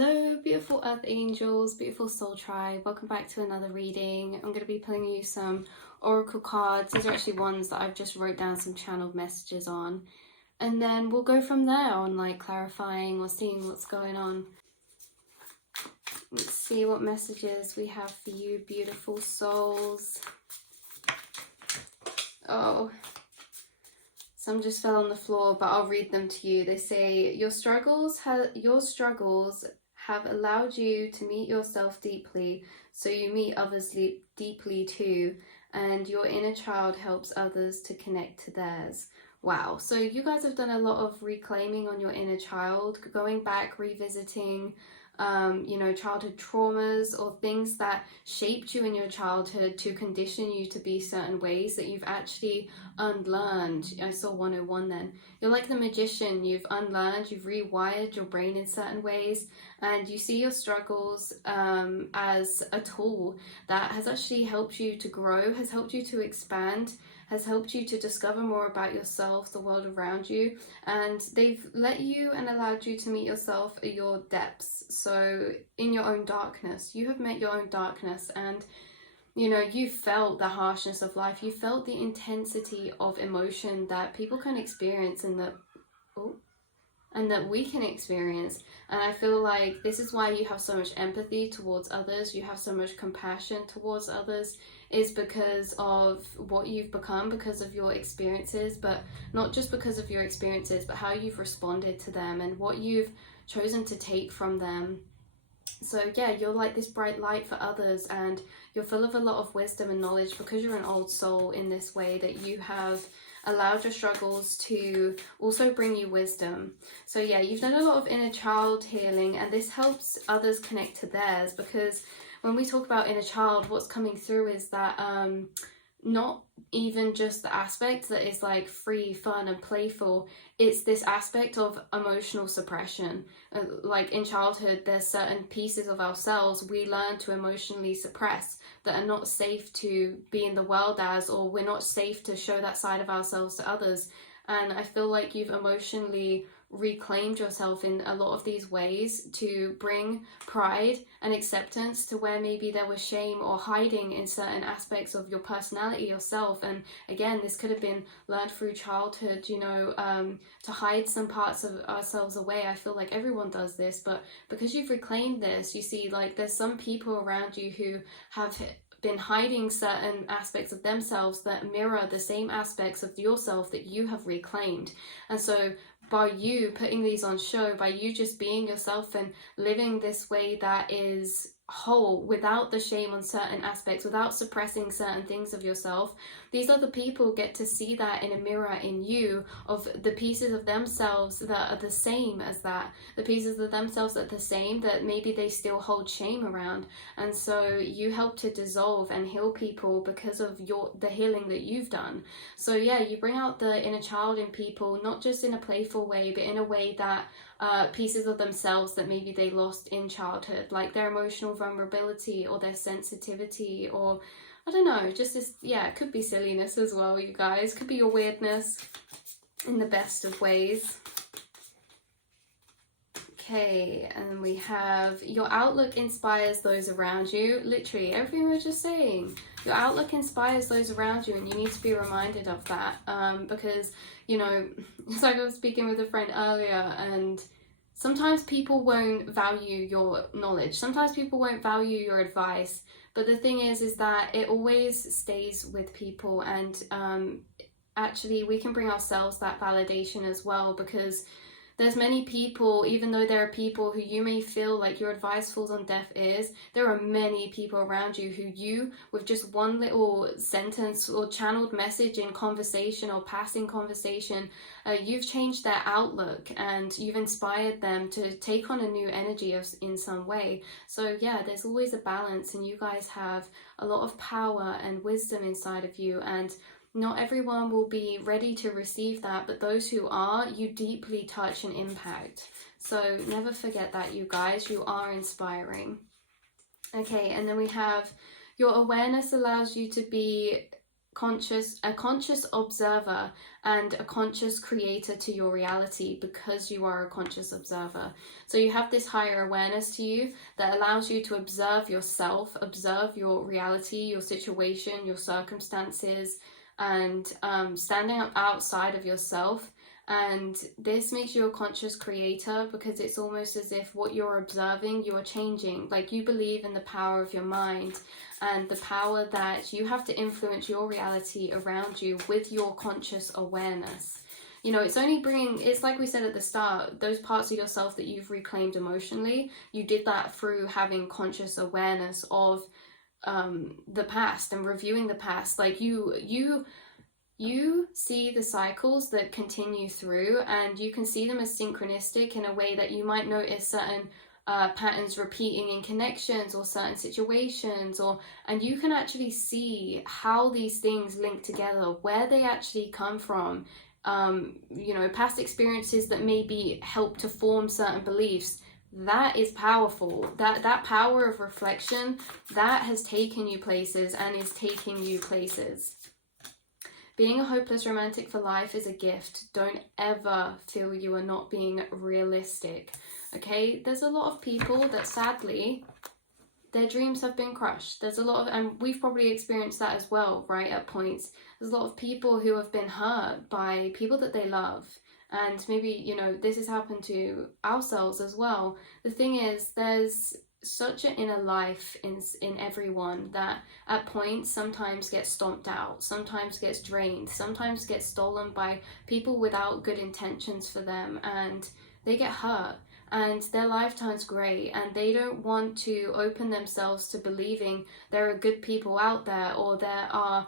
Hello, beautiful earth angels, beautiful soul tribe. Welcome back to another reading. I'm going to be pulling you some oracle cards. These are actually ones that I've just wrote down some channeled messages on. And then we'll go from there on like clarifying or seeing what's going on. Let's see what messages we have for you, beautiful souls. Oh, some just fell on the floor, but I'll read them to you. They say, your struggles have allowed you to meet yourself deeply, so you meet others deeply too, and your inner child helps others to connect to theirs. Wow, so you guys have done a lot of reclaiming on your inner child, going back, revisiting childhood traumas or things that shaped you in your childhood to condition you to be certain ways that you've actually unlearned. I saw 101 then. You're like the magician. You've unlearned, you've rewired your brain in certain ways, and you see your struggles as a tool that has actually helped you to grow, has helped you to expand, has helped you to discover more about yourself, the world around you, and they've let you and allowed you to meet yourself at your depths. So in your own darkness, you have met your own darkness, and you felt the harshness of life, you felt the intensity of emotion that people can experience and that we can experience. And I feel like this is why you have so much empathy towards others, you have so much compassion towards others, is because of what you've become, because of your experiences, but not just because of your experiences, but how you've responded to them and what you've chosen to take from them. So yeah, you're like this bright light for others, and you're full of a lot of wisdom and knowledge because you're an old soul in this way, that you have allowed your struggles to also bring you wisdom. So yeah, you've done a lot of inner child healing, and this helps others connect to theirs, because when we talk about inner child, what's coming through is that not even just the aspect that is like free, fun and playful, it's this aspect of emotional suppression. Like in childhood, there's certain pieces of ourselves we learn to emotionally suppress that are not safe to be in the world as, or we're not safe to show that side of ourselves to others. And I feel like you've emotionally reclaimed yourself in a lot of these ways to bring pride and acceptance to where maybe there was shame or hiding in certain aspects of your personality, yourself. And again, this could have been learned through childhood, to hide some parts of ourselves away. I feel like everyone does this, but because you've reclaimed this, you see, like, there's some people around you who have been hiding certain aspects of themselves that mirror the same aspects of yourself that you have reclaimed. And so by you putting these on show, by you just being yourself and living this way that is whole, without the shame on certain aspects, without suppressing certain things of yourself, these other people get to see that in a mirror in you, of the pieces of themselves that are the same as that, the pieces of themselves that are the same that maybe they still hold shame around. And so you help to dissolve and heal people because of the healing that you've done. So yeah, you bring out the inner child in people, not just in a playful way, but in a way that pieces of themselves that maybe they lost in childhood, like their emotional vulnerability or their sensitivity, or I don't know, just this, yeah, it could be silliness as well, you guys. Could be your weirdness in the best of ways. Okay, and we have your outlook inspires those around you. Literally, everything we were just saying. Your outlook inspires those around you, and you need to be reminded of that, because, it's like I was speaking with a friend earlier, and sometimes people won't value your knowledge. Sometimes people won't value your advice. But the thing is that it always stays with people, and actually we can bring ourselves that validation as well, because there's many people, even though there are people who you may feel like your advice falls on deaf ears, there are many people around you who you, with just one little sentence or channeled message in conversation or passing conversation, you've changed their outlook and you've inspired them to take on a new energy in some way. So yeah, there's always a balance, and you guys have a lot of power and wisdom inside of you, and not everyone will be ready to receive that, but those who are, you deeply touch and impact. So never forget that, you guys, you are inspiring. Okay, and then we have your awareness allows you to be a conscious observer and a conscious creator to your reality, because you are a conscious observer. So you have this higher awareness to you that allows you to observe yourself, observe your reality, your situation, your circumstances, and standing up outside of yourself. And this makes you a conscious creator, because it's almost as if what you're observing, you are changing. Like, you believe in the power of your mind and the power that you have to influence your reality around you with your conscious awareness. You know, it's like we said at the start, those parts of yourself that you've reclaimed emotionally, you did that through having conscious awareness of the past and reviewing the past. Like, you see the cycles that continue through, and you can see them as synchronistic in a way that you might notice certain patterns repeating in connections or certain situations, and you can actually see how these things link together, where they actually come from. You know, past experiences that maybe help to form certain beliefs. That is powerful. That power of reflection, that has taken you places and is taking you places. Being a hopeless romantic for life is a gift. Don't ever feel you are not being realistic. Okay, there's a lot of people that sadly, their dreams have been crushed. There's a lot of, and we've probably experienced that as well, right, at points. There's a lot of people who have been hurt by people that they love. And maybe, you know, this has happened to ourselves as well. The thing is, there's such an inner life in everyone that at points sometimes gets stomped out, sometimes gets drained, sometimes gets stolen by people without good intentions for them, and they get hurt and their life turns grey, and they don't want to open themselves to believing there are good people out there, or there are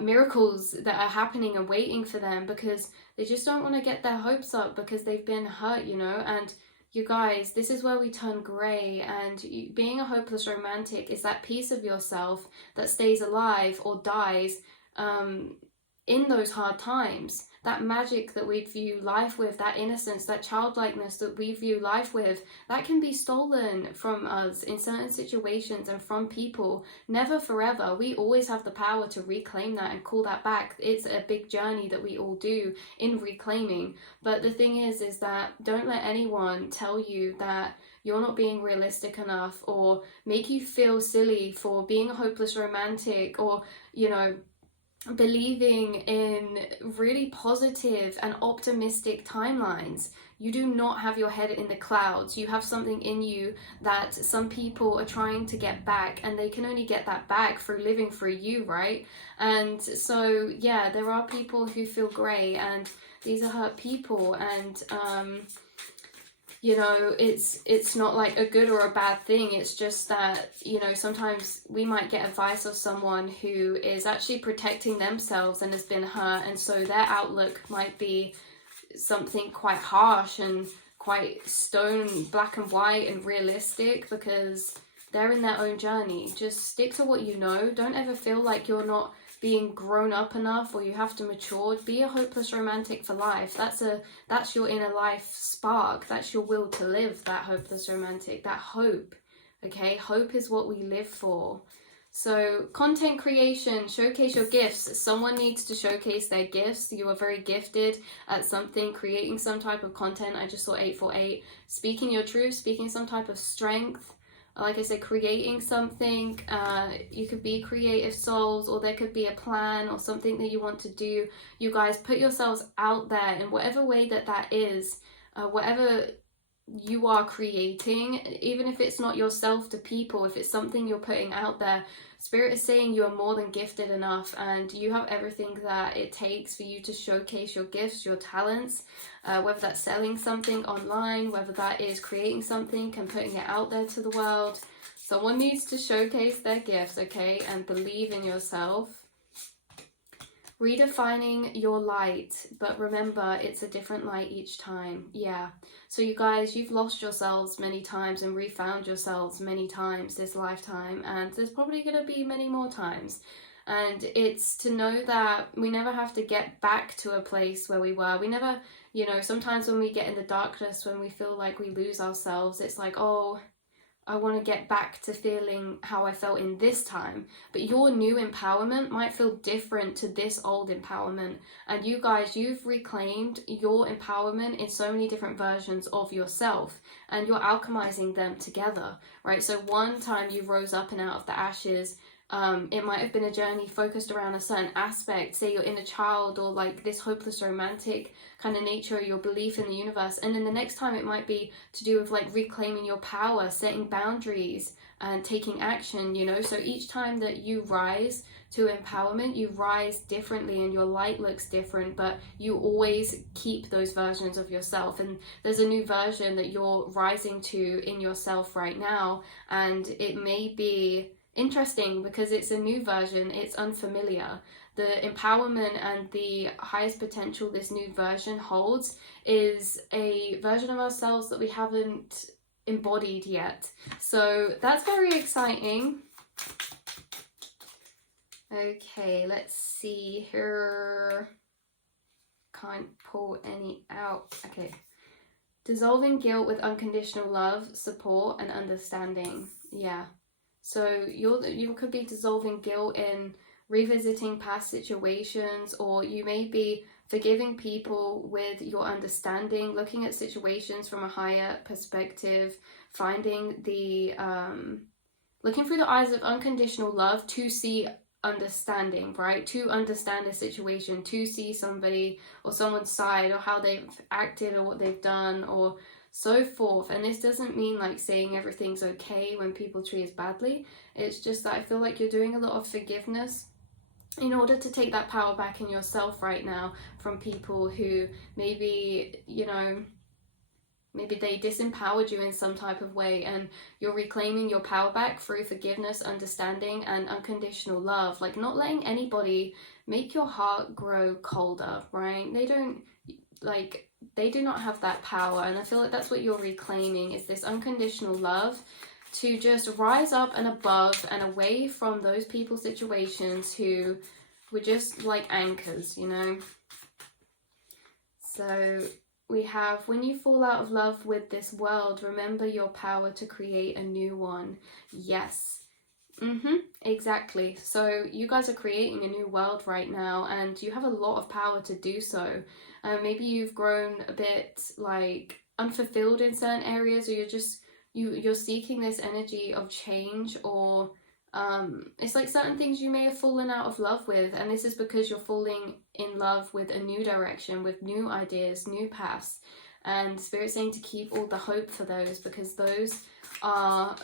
miracles that are happening and waiting for them, because they just don't want to get their hopes up because they've been hurt, you know. And you guys, this is where we turn grey, and being a hopeless romantic is that piece of yourself that stays alive or dies in those hard times. That magic that we view life with, that innocence, that childlikeness that we view life with, that can be stolen from us in certain situations and from people. Never forever. We always have the power to reclaim that and call that back. It's a big journey that we all do in reclaiming. But the thing is that don't let anyone tell you that you're not being realistic enough, or make you feel silly for being a hopeless romantic, or, you know, believing in really positive and optimistic timelines. You do not have your head in the clouds. You have something in you that some people are trying to get back, and they can only get that back through living through you, right? And so, yeah, there are people who feel grey, and these are hurt people, and you know, it's not like a good or a bad thing. It's just that, you know, sometimes we might get advice of someone who is actually protecting themselves and has been hurt, and so their outlook might be something quite harsh and quite stone black and white and realistic, because they're in their own journey. Just stick to what you know. Don't ever feel like you're not being grown up enough, or you have to mature. Be a hopeless romantic for life. That's your inner life spark. That's your will to live, that hopeless romantic, that hope. Okay, hope is what we live for. So content creation, showcase your gifts. Someone needs to showcase their gifts. You are very gifted at something, creating some type of content. I just saw 848, speaking your truth, speaking some type of strength. Like I said, creating something. You could be creative souls, or there could be a plan or something that you want to do. You guys put yourselves out there in whatever way that is, whatever you are creating, even if it's not yourself to people, if it's something you're putting out there. Spirit is saying you are more than gifted enough, and you have everything that it takes for you to showcase your gifts, your talents, whether that's selling something online, whether that is creating something and putting it out there to the world. Someone needs to showcase their gifts, okay, and believe in yourself. Redefining your light, but remember, it's a different light each time. Yeah. So you guys, you've lost yourselves many times and refound yourselves many times this lifetime, and there's probably going to be many more times. And it's to know that we never have to get back to a place where we were. We never, you know, sometimes when we get in the darkness, when we feel like we lose ourselves, it's like, oh, I want to get back to feeling how I felt in this time. But your new empowerment might feel different to this old empowerment. And you guys, you've reclaimed your empowerment in so many different versions of yourself, and you're alchemizing them together, right? So one time you rose up and out of the ashes, it might have been a journey focused around a certain aspect, say your inner child, or like this hopeless romantic kind of nature, your belief in the universe. And then the next time it might be to do with like reclaiming your power, setting boundaries and taking action, you know. So each time that you rise to empowerment, you rise differently and your light looks different, but you always keep those versions of yourself. And there's a new version that you're rising to in yourself right now, and it may be interesting because it's a new version, it's unfamiliar. The empowerment and the highest potential this new version holds is a version of ourselves that we haven't embodied yet. So that's very exciting. Okay, let's see here. Can't pull any out. Okay. Dissolving guilt with unconditional love, support, and understanding. Yeah. So you could be dissolving guilt in revisiting past situations, or you may be forgiving people with your understanding, looking at situations from a higher perspective, finding the looking through the eyes of unconditional love to see understanding, right? To understand a situation, to see somebody or someone's side, or how they've acted, or what they've done, or so forth. And this doesn't mean like saying everything's okay when people treat us badly. It's just that I feel like you're doing a lot of forgiveness in order to take that power back in yourself right now from people who maybe, you know, maybe they disempowered you in some type of way, and you're reclaiming your power back through forgiveness, understanding, and unconditional love. Like not letting anybody make your heart grow colder, right? They do not have that power. And I feel like that's what you're reclaiming, is this unconditional love to just rise up and above and away from those people, situations who were just like anchors, you know. So we have, when you fall out of love with this world, remember your power to create a new one. Yes. Exactly. So you guys are creating a new world right now, and you have a lot of power to do so. Maybe you've grown a bit like unfulfilled in certain areas, or you're seeking this energy of change, or it's like certain things you may have fallen out of love with, and this is because you're falling in love with a new direction, with new ideas, new paths. And Spirit's saying to keep all the hope for those, because those are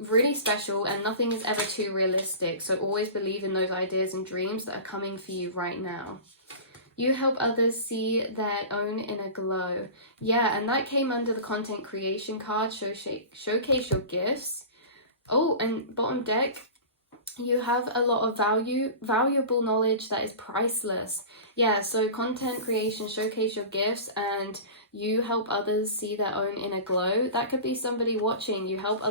really special and nothing is ever too realistic. So always believe in those ideas and dreams that are coming for you right now. You help others see their own inner glow. Yeah, and that came under the content creation card, showcase your gifts. Oh, and bottom deck, you have a lot of valuable knowledge that is priceless. Yeah, so content creation, showcase your gifts, and you help others see their own inner glow. That could be somebody watching. You help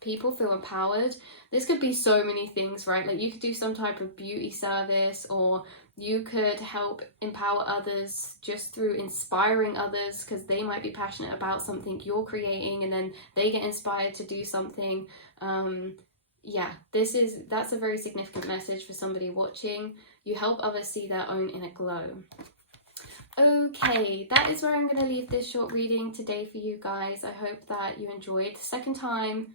people feel empowered. This could be so many things, right? Like you could do some type of beauty service, or you could help empower others just through inspiring others, because they might be passionate about something you're creating, and then they get inspired to do something. Yeah, that's a very significant message for somebody watching. You help others see their own inner glow. Okay, that is where I'm going to leave this short reading today for you guys. I hope that you enjoyed. Second time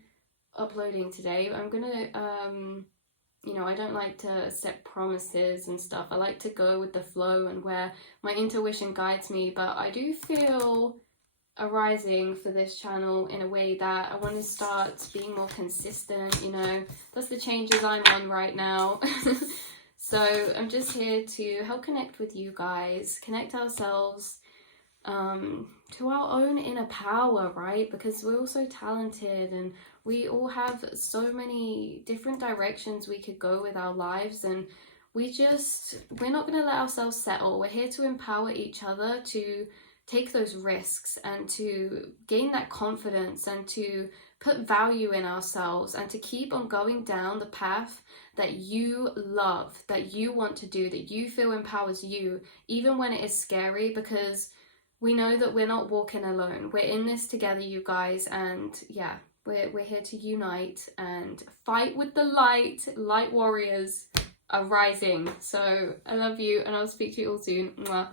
uploading today. I'm going to, you know, I don't like to set promises and stuff. I like to go with the flow and where my intuition guides me, but I do feel arising for this channel in a way that I want to start being more consistent, you know. That's the changes I'm on right now. So I'm just here to help connect with you guys, connect ourselves to our own inner power, right? Because we're all so talented, and we all have so many different directions we could go with our lives, and we're not going to let ourselves settle. We're here to empower each other to take those risks and to gain that confidence and to put value in ourselves and to keep on going down the path that you love, that you want to do, that you feel empowers you, even when it is scary, because we know that we're not walking alone. We're in this together, you guys, and yeah, We're here to unite and fight with the light. Light warriors are rising. So I love you, and I'll speak to you all soon. Mwah.